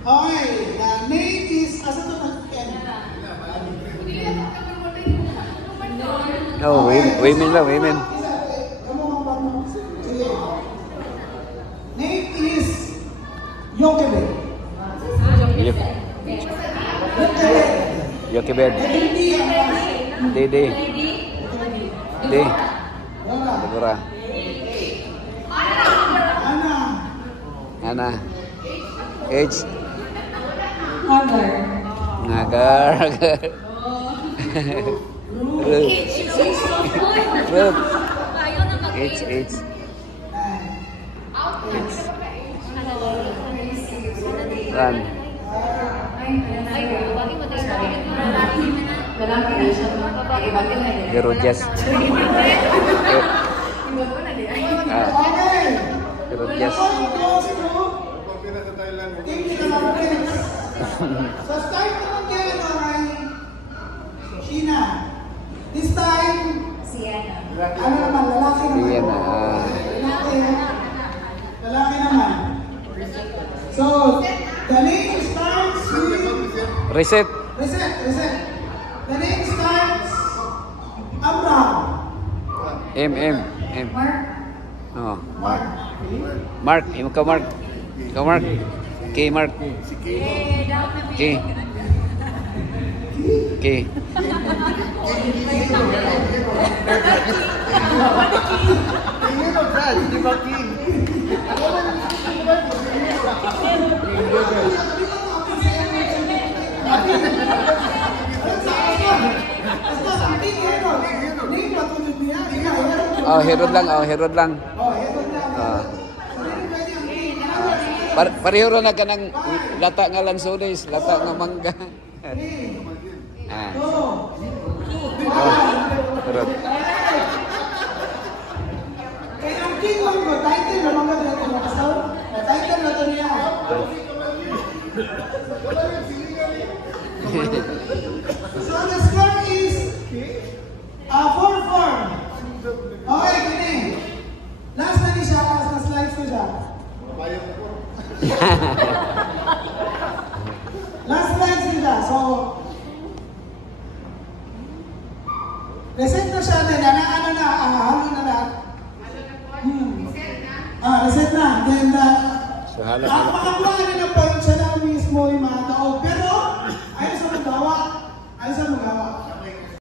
Okay, the name is, asa to nag-end? No, women lang, women. Name is Jochebed. Jochebed. Dede. De. Debora. Ana. Age. Nagar. Ruth. H. Ran. Herodias. Herodias. So start naman kayo ay Sheena. This time, ano naman, lalaki naman. Lalaki naman. So, the name starts with... Reset. The name starts Abraham. M. Oh, Mark. Mark. Ikaw Mark. K. Mark. K. Herod lang. Pareho na ka ng lata nga lansones, lata nga mangga. Herod. Kaya ang king of the title na mga nagkakasaw, na title na ito niya. So the score is 4-4. Okay, gini. Last na ni siya, last na slides ko siya. Last slides ni siya. So, reset na siya din. Ano na, halo na lahat. Reset na. Then, So, halo na. makakuha na ng